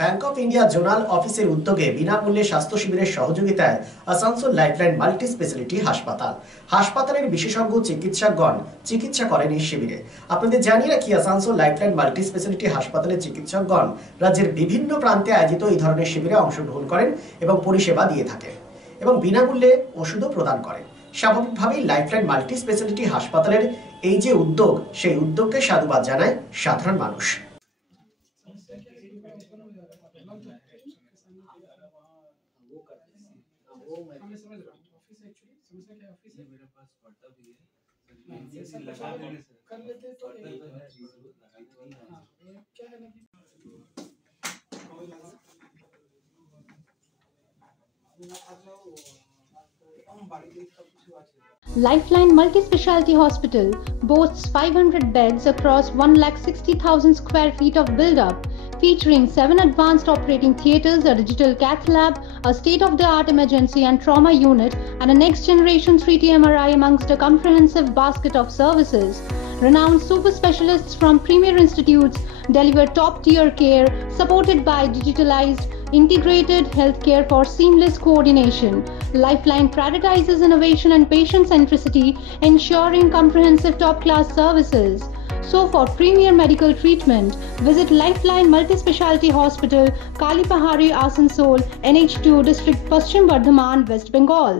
Bank of India zonal অফিসের উদ্যোগে বিনামূল্যে স্বাস্থ্য শিবিরের সহযোগিতায় আসানসোল লাইফলাইন মাল্টি স্পেশালিটি হাসপাতালের বিশেষজ্ঞ চিকিৎসকগণ চিকিৎসা করেন এই শিবিরে। আপনাদের জানিয়ে রাখি, আসানসোল লাইফলাইন মাল্টি স্পেশালিটি হাসপাতালের চিকিৎসকগণ রাজ্যের বিভিন্ন প্রান্তে আয়োজিত এই ধরনের শিবিরে অংশগ্রহণ করেন এবং পরিষেবা দিয়ে থাকেন এবং বিনামূল্যে ওষুধও প্রদান করেন। স্বাভাবিকভাবেই লাইফলাইন মাল্টি স্পেশালিটি হাসপাতালের এই যে উদ্যোগ, সেই উদ্যোগকে সাধুবাদ জানায় সাধারণ মানুষ। Lifeline Multi-Speciality Hospital boasts 500 beds across 1,60,000 square feet of build-up, featuring 7 advanced operating theatres, a digital cath lab, a state-of-the-art emergency and trauma unit, and a next-generation 3D MRI amongst a comprehensive basket of services. Renowned super specialists from premier institutes deliver top-tier care, supported by digitalized, integrated healthcare for seamless coordination. Lifeline prioritizes innovation and patient centricity, ensuring comprehensive top-class services. So for premier medical treatment, visit Lifeline Multi-Speciality Hospital, Kalipahari, Asansol, NH2 District, Paschim Bardhaman, West Bengal.